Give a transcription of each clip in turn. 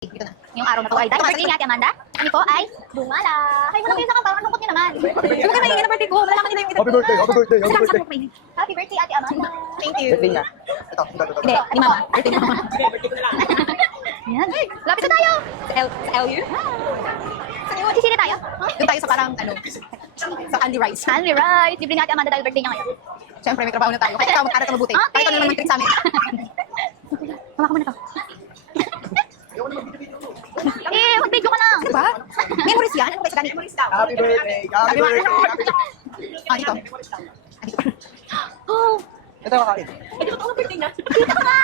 Ito na. Yung araw na to ay dahil birthday ni Ate Amanda. Kami po ay dumala. Ay, walang pinsa ka parang lungkot niya naman. Huwag ka maingin na birthday ko. Malalaman nila yung edad ko. Happy birthday, happy birthday, happy birthday. Happy birthday, Ate Amanda. Thank you. Birthday niya. Ito. Hindi, ni Mama. Birthday ni Mama. Yan. Lapit na tayo. Sa LU. Sa sisili tayo? Doon tayo sa parang, sa Andy Rice. Hanley Rice. Libre ni Ate Amanda dahil birthday niya ngayon. Siyempre, may trabaho na tayo. Kaya ikaw mag-aral ka mabuti. Okay. Kaya ikaw na naman mag-treat sa amin. Mama ko muna to. Mag-video ka na. Diba? Memories yan. Ano ba sa memories daw? Happy birthday, happy birthday. Ah, dito. Oh, Ito yung kakain. Ito ang birthday niya. dito ka na.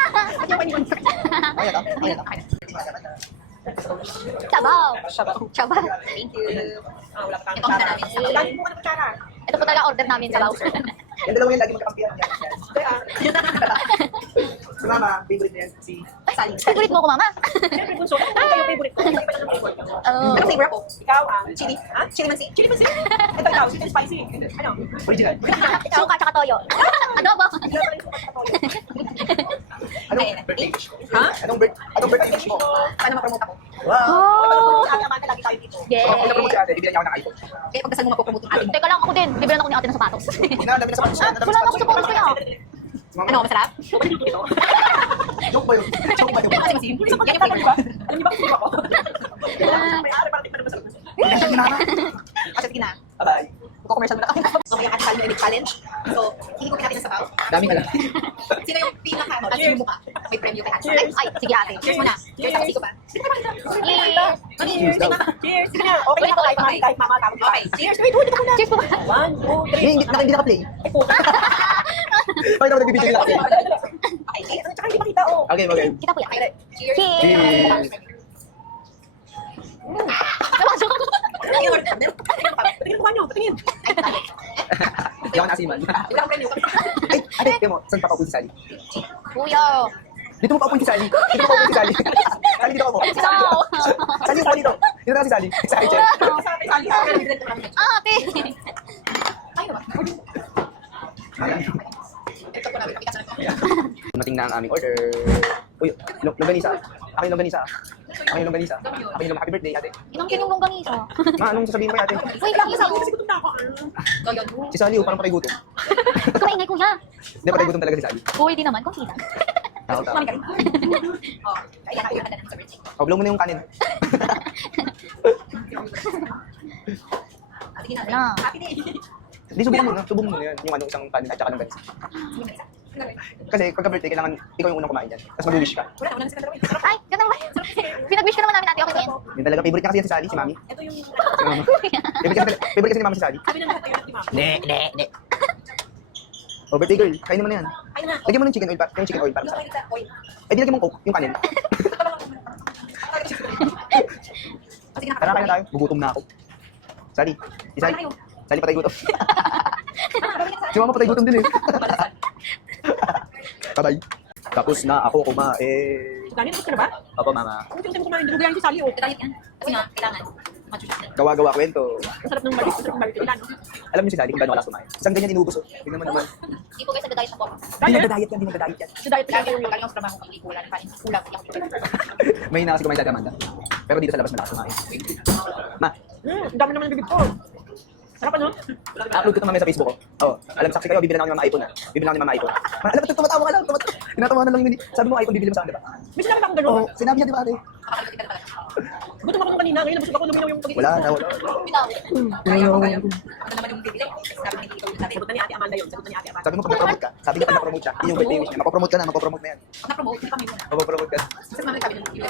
Ay, ito. Ay, ito. Sabaw. Sabaw. Sabaw. Thank you. Wala pa Ito ang order namin. Lagi mo ka na kutsara. Ito po talaga order namin, sabaw. Yung dalawa yung lagi magkakampihan niya. Si Mama, favorite niya si... Sali. Favorite mo ko, Mama. Siyempre, bunso. Ano kayo favorite ko? Hindi pa lang favorite ko. Oh. Ano flavor ako? Ikaw, chili. Ha? Chili mansi? Chili mansi? Ito ikaw, sweet and spicy. Ano? Original. Suka tsaka toyo. Adobo. Anong birthday wish mo? Ha? Anong birthday wish mo? Paano ma-promote ako? Wow! Oh. Sa Ate Amanda, lagi tayo dito. Yeah. So, kung na-promote si ate, bibigyan niya ako ng iPhone. Kaya pagkasal mo mapopromote yung ate mo. Teka lang, ako din. Bibili ako ni ate ng sapatos. Inadami na sa patos. Wala na ako sa sapatos kaya. Ano, masarap? Ito. Joke ba yun? Joke ba yun? Kasi masim. Yan yung flavor, di ba? Alam niyo ba kung sino ako? May ari, parang tikman na masarap. Kasi ginama. Kasi sige na. Bye-bye. Magko-commercial muna kami. So, may ating Salmon Elite Challenge. So, hihigupin natin ang sabaw. Daming alam. Sino yung pinaka, tapos yung mukha. May premyo kay Hansa. Ay, sige ate. Cheers muna. Cheers ako siko pa. Cheers. Cheers. Sige na. Okay na ako. Kahit mama. Okay. Cheers. Wait, hold na. Cheers po. 1, 2, 3. Hindi naka-play. Pakita mo nagbibigay lang. Okay. Tsaka hindi makita, oh. Okay, okay. Kita po yan. Okay. Cheers. Cheers. Napasok ako. Patingin mo. Patingin mo. Patingin. Hindi ako nasiman. Wala akong premyo. Ay, ate, tingnan mo. Saan papaupo si Sally? Kuya. Dito mo paupo si Sally. Dito mo paupo si Sally. Sally, dito ka po. No. Sally, upo dito. Dito na si Sally. Sally, check. Ate. Ito po namin. Pakita sa Dumating na ang aming order. Uy, longganisa. Akin yung longganisa. Akin yung longganisa. Akin yung happy birthday, ate. Inangkin yung longganisa. Ma, anong sasabihin mo kay ate? Wait lang, isa. Kasi gutom na ako. So, yun. Si Sally, parang patay gutom. Kumaingay kuya. Hindi, patay gutom talaga si Sally. Uy, di naman. Kung kita. Tao, tao. Kumain ka rin. Oh, kaya na kayo handa sa birthday. O, blow mo na yung kanin. Sige na. Wala. Happy day. Hindi, subong mo na. Subong mo na yan. Yung ano, isang kanin at saka longganisa. Kasi pagka birthday, kailangan ikaw yung unang kumain dyan. Tapos mag-wish ka. Wala, wala na sila dalawa. Sarap. Ay, ganun ba? Pinag-wish ka naman namin ate. Okay na yan. Yung talaga, favorite niya kasi yan si Sally, si Mami. Ito yung... Si Mama. Favorite kasi ni Mami si Sally. Sabi na lahat kayo, di ba? Ne. O, birthday girl, kainin mo na yan. Ayun na. Lagyan mo ng chicken oil, yung chicken oil para Gusto sa ko sa oil. Eh, di lagyan mong coke, yung kanin. Sige na. Tara, kaya na tayo. Gugutom na ako. Sally, si Sally. Sally patay gutom. Si Mama patay gutom din eh. Bye-bye. Tapos na ako kumain. Dani, gusto ka na ba? Opo, Mama. Kung gusto mo kumain, dinugayan si Sally, oh. Diet yan. Kasi nga, kailangan. Gawa-gawa kwento. Ang sarap ng marit, ang sarap ng marit. Ilan, no? Alam niyo si Sally kung gaano kalas kumain. Isang ganyan inubos. Tingnan mo naman. Hindi po guys, nag-diet na po ako. Hindi nagda-diet yan, hindi nagda-diet yan. Si diet lagi yung galing sa trabaho kang kulang. Kulang. May na kasi kumain dati, Amanda. Pero dito sa labas malakas kumain. Ma, Ang dami naman ng bibig ko. Sarap ano? upload ko ito mamaya sa Facebook ko. Oo, alam saksi kayo, bibilan ako ni Mama iPhone na. Bibilan ako ni Mama iPhone. Ma, alam mo, tumatawa ka lang. Tinatawa na lang yun. Sabi mo iPhone, bibili mo sa akin, di ba? May sinabi ba akong Oo, gano'n? sinabi niya, di ba ate? Gutom ako nung kanina. Ngayon, nabusog ako, luminaw yung pagiging. Wala na, wala. Bitaw. Kaya ako kayo. Ano naman yung bibili? Sabi ni ikaw sabi. Sagot na ni Ate Amanda yun. Sagot na ni Ate Amanda. Sabi mo pag na-promote ka. Sabi niya pag na-promote siya. Yun yung birthday wish niya. Mapopromote ka na, mapopromote na yan. Pag na-promote, hindi kami muna. Mapopromote ka na. Kasi mami sabi nung bibili.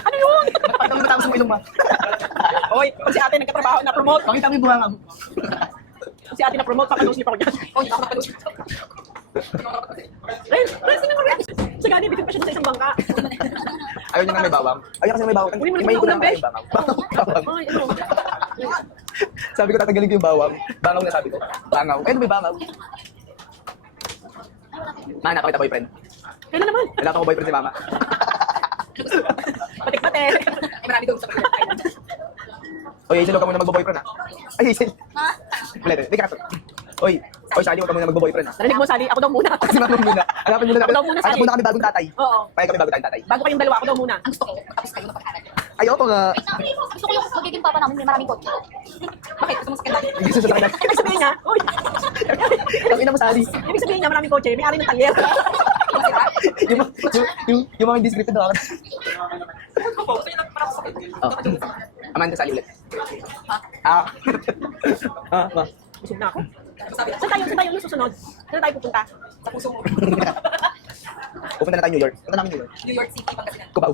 Ano yun? Pakita mo matapos mo ilong, Ma. Oy, pag si ate nagkatrabaho, na-promote. Pakita mo yung bunga mo. Pag si ate na-promote, paka-nose ako dyan. Oh, hindi ako naka-nose. Ren, sino mo rin? Sa gani, bitin pa siya sa isang bangka. Ayaw niya nga may bawang. Ayaw kasi na may bawang. Uli mo na Imayin ko ulam, lang besh. yung bawang. Bawang. Ay, ano? Sabi ko tatanggalin ko yung bawang. Bangaw na sabi ko. Bangaw. Eh, ano may bangaw? Ma, nakakita boyfriend. Kailan naman? Wala pa ko boyfriend si Mama. Patik-patik. Ay, marami doon sa pagkain. Oy, Hazel, huwag ka muna magbo-boyfriend ha. Ay, Hazel. Ha? Ulit, hindi ka na. Oy, Sally, huwag ka muna magbo-boyfriend ha. Narinig mo, Sally, ako daw muna. Kasi mama muna. Hanapin muna Ako daw muna, Hanap Sally. muna kami bagong tatay. Oo. Payag kami bago tayong tatay. Bago kayong dalawa, ako daw muna. Ang gusto ko, tapos kayo mag-aral. Ayoko nga. Gusto ko yung magiging papa namin, may maraming kotse. Bakit? Gusto mo sa kanya? Hindi gusto sa kanya. Ibig sabihin niya, uy, Ang ina mo, Sally. ibig sabihin niya, maraming kotse, may ari ng talyer. yung mga hindi scripted na ako. Oh. Amanda, Sally ulit. Ah. Ma. Busog na ako. Saan tayo yung susunod? Saan tayo pupunta? Sa puso mo. Pupunta na tayo New York. Punta namin New York. New York City, Pangasinan. Cubao.